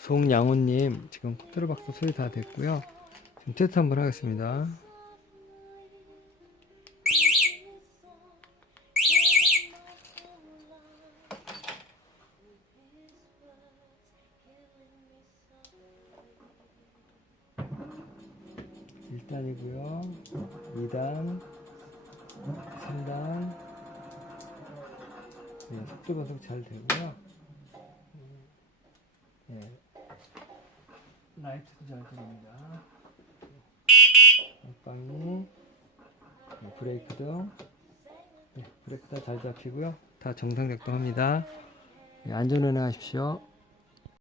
송양호님 지금 컨트롤 박스 소리 다 됐고요. 지금 테스트 한번 하겠습니다. (1단이고요) (2단) (3단) 네, 속도 변속 잘 되고요. 네, 라이트도 잘 들립니다. 빵이 네, 브레이크도 네, 브레이크 다 잘 잡히고요. 다 정상 작동합니다. 네, 안전운행하십시오.